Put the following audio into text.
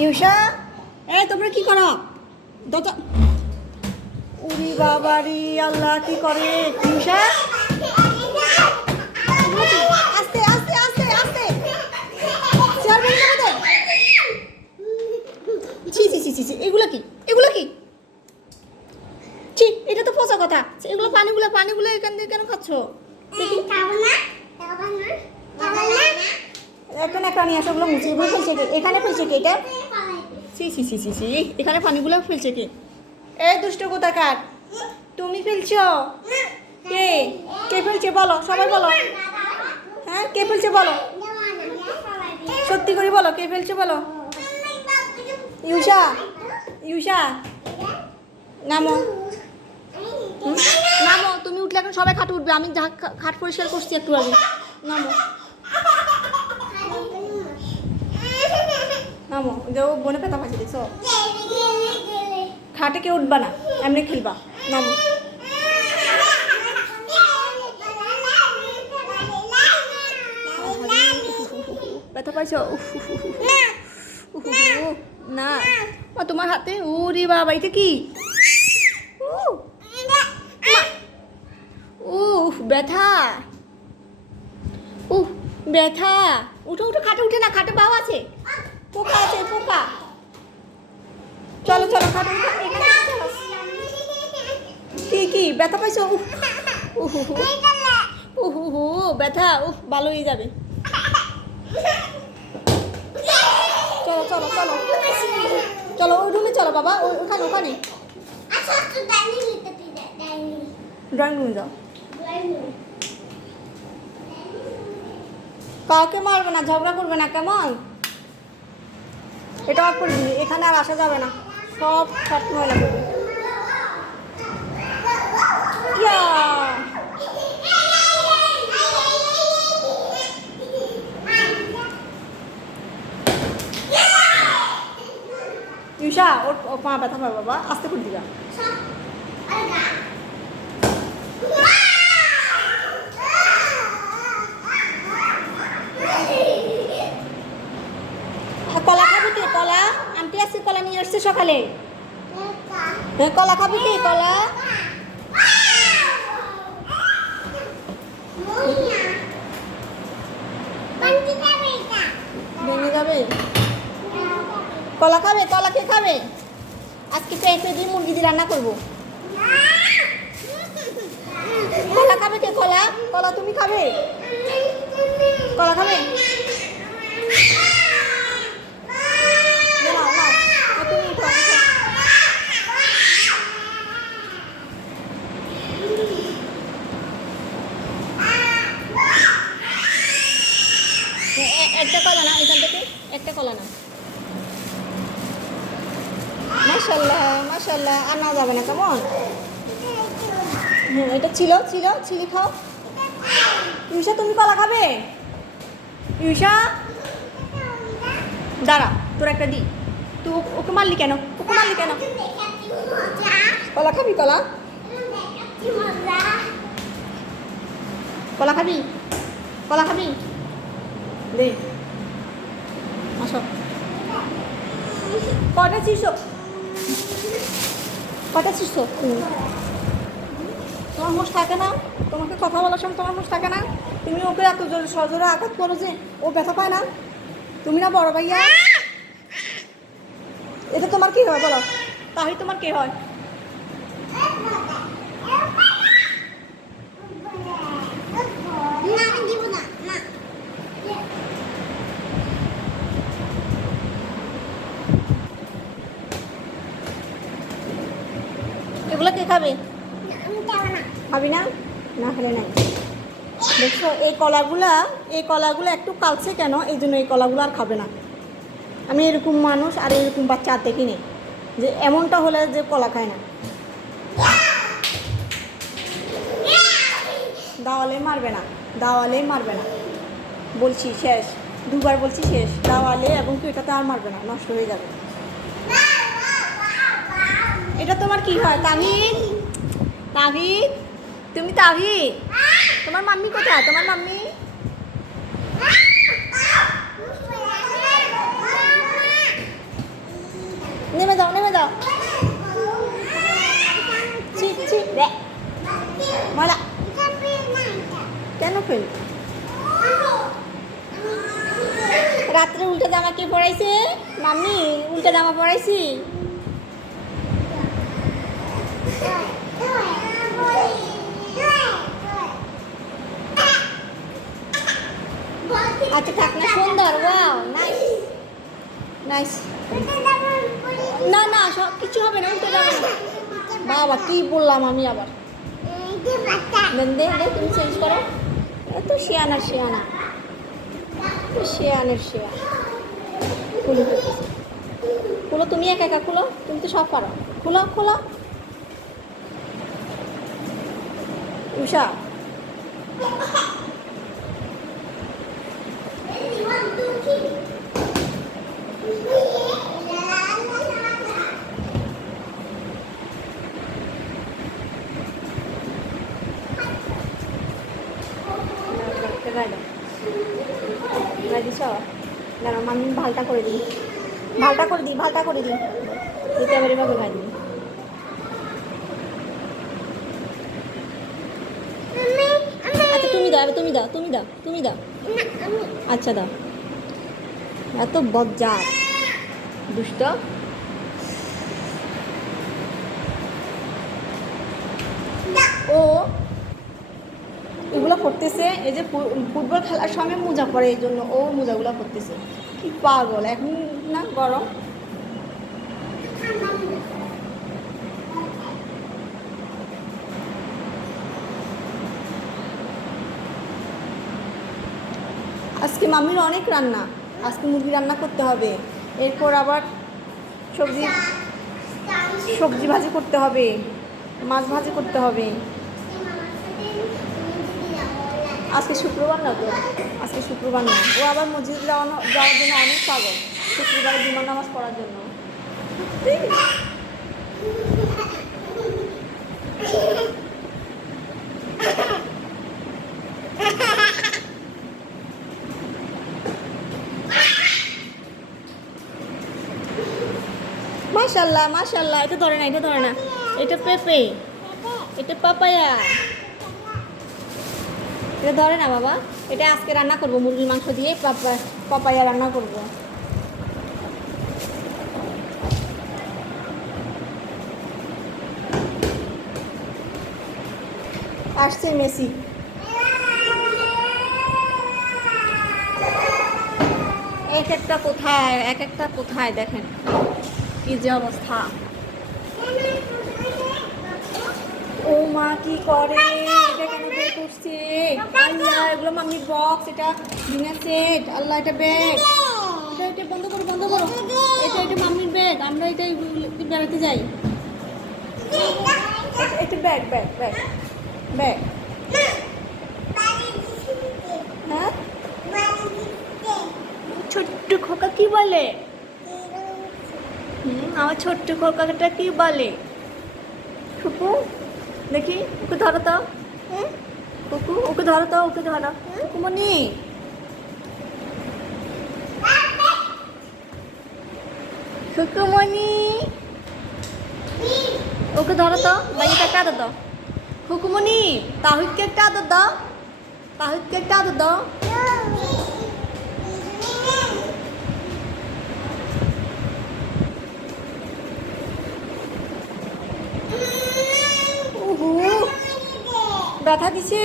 ইউষা, এই তোমরা কি করো? দরজা। উরি বাবারি আল্লাহ, কি করে ইউষা? আস্তে আস্তে আস্তে আস্তে। চেয়ার ভেঙে যাবে তো। ছি ছি ছি ছি ছি, এগুলো কি? এগুলো কি? ছি, এটা তো পচা কথা। এগুলো পানিগুলো এখান থেকে কেন খাচ্ছ? একটা নিয়ে আসো, ওগুলো মুছে। এগুলো ফেলছে কে? এখানে ফেলছে কে এটা? সি সি সি সি সি, এখানে পানিগুলো ফেলছে কে? এই দুষ্ট কোথাকার, তুমি ফেলছো? কে কে ফেলছে বলো, সবাই বলো। হ্যাঁ, কে ফেলছে বলো, সত্যি করে বলো, কে ফেলছে বলো। ইউষা, ইউষা নামো, নামো। তুমি উঠলে এখন সবাই খাটে উঠবে। আমি খাট পরিষ্কার করছি একটু আগে। নামো নামো, যাও। বনে পেতা পাচ্ছি দেখছো? খাটে কেউ উঠবা না, এমনি খেলবা। নামো। ব্যথা পাইছো? না, তোমার হাতে। ওরে বাবা, এটা কি? ব্যথা। ব্যথা। উঠো উঠো, খাটে উঠে না, খাটে বাও আছে, পোকা আছে, পোকা। চলো চলো, খাটে কি ব্যথা পাইছো? ব্যথা। ভালো হয়ে যাবে। চলো চলো চলো চলো, ওই রুমে চলো বাবা, ওখানে ড্রয়িং রুমে যাও। কাউকে মারবে না, ঝগড়া করবে না, কেমন? এটা অফ করে দিবি, এখানে আর আসা যাবে না, সব ময়লা করবে। ইউষা, ওর পা ব্যথা পাবে বাবা, আস্তে করে দিবা। কলা খাবি কে? কলা আন্টি আসছে, কলা নিয়ে আসছে সকালে। হ্যাঁ, কলা খাবি কে? কলা ভেঙে যাবে। কলা খাবে? কলা কে খাবে? আজকে পেঁপে দিয়ে মুরগি দিয়ে রান্না করবো। কলা খাবে কে? কলা কলা তুমি খাবে? কলা খাবে? একটা কলা না, এখান থেকে একটা কলা না। মাশাআল্লাহ মাশাআল্লাহ, আর না যাবে না, কেমন? হ্যাঁ, এটা ছিল চিলি খাও। ইউষা, তুমি কলা খাবে? ইউষা, দাঁড়া, তোর একটা দি। তুই ওকে মারলি কেন? কলা খাবি? কলা খাবি? দে, আসো। কটা ছিস? তোমার হোশ থাকে না? তোমাকে কথা বলার সময় তোমার হোশ থাকে না? তুমি ওকে এত সজোরে আঘাত করো যে ও ব্যথা পায় না? তুমি না বড় ভাইয়া? এটা তোমার কি হয় বলো? তাহলে তোমার কে হয়? এগুলো কে খাবে? খাবি না? না খেলে নাই। দেখছো, এই কলাগুলো একটু কালছে কেন, এই জন্য এই কলাগুলো আর খাবে না। আমি এরকম মানুষ আর এরকম বাচ্চা আর দেখিনি যে এমনটা হলে যে কলা খায় না। দাওয়ালে মারবে না বলছি, শেষ। দুবার বলছি, শেষ। দাওয়ালে এবং এটাতে আর মারবে না, নষ্ট হয়ে যাবে। এটা তোমার কি হয়? তাহিদ, তুমি তাহিদ, তোমার মাম্মি কোথায়? তোমার মাম্মি নেমে যাও। ছি ছি রে ময়লা। কেন ফেল? রাত্রে উল্টা জামা কে পরাইছে? মাম্মি উল্টা জামা পরাইছি। আচ্ছা থাক না, সুন্দর, ওয়াও নাইস নাইস। না না সব কিছু হবে না, উল্টে যাবে না। বাবা কি বললাম আমি আবার? দে দে তুমি চেঞ্জ করো। এত শিয়ানা শিয়ানা, শিয়ানের শিয়ান। খুলো খুলো, তুমি একা একা খুলো, তুমি তো সব পারো। খুলো খুলো উষা। গাই দিছ না? আমি ভালটা করে দিই, ভালটা করে দিই, ভালটা করে দিই। এটা আমার এভাবে গাই দিই। আচ্ছা তুমি দাও, তুমি দাও, তুমি দাও, তুমি দাও। আচ্ছা দাও। এত বজ্জাত দুষ্ট। ও এগুলো করতেছে, এই যে ফুটবল খেলার সময় মোজা পরে, এই জন্য ও মোজাগুলো করতেছে। কি পাগল এখন না, গরম। আজকে মামির অনেক রান্না, আজকে মুরগি রান্না করতে হবে, এরপর আবার সবজি সবজি ভাজি করতে হবে, মাছ ভাজি করতে হবে। আজকে শুক্রবার না তো, আজকে শুক্রবার না। ও আবার মসজিদে যাওয়ার জন্য অনেক পাগল, শুক্রবারে জুমার নামাজ পড়ার জন্য। মাশাল্লাহ মাশাল্লাহ। এটা ধরে না, এটা ধরে না, এটা পেঁপে, এটা পাপায়া। এটা ধরে না বাবা। এটা আজকে রান্না করব, মুরগির মাংস দিয়ে পাপায়া রান্না করব। আসছে মেসি। এক একটা কোথায়, এক একটা কোথায় দেখেন কি যে অবস্থা। ও মা কি করে, এটা কেন বের করছে? আল্লাহ এগুলো মাম্মির বক্স, এটা ডিনার সেট। আল্লাহ এটা ব্যাগ, এটা এটা বন্ধ করো, বন্ধ করো। এটা এটা মাম্মির ব্যাগ, আমরা এটা বেড়াতে যাই। এটা ব্যাগ ব্যাগ ব্যাগ ব্যাগ। হ্যাঁ ছোট্ট খোকা কি বলে? আমার ছোট্ট খোকাটা কি বলে? কুকু দেখি, ওকে ধরো তো। কুকু ওকে ধরো তো, ওকে ধরো। কুকুমনি কুকুমনি ওকে ধরো তো, বাইকে একটা আদর দাও। কুকুমনি তাহিদকে একটা আদর দাও, তাহিদকে একটা আদর দাও। ব্যথা দিছে।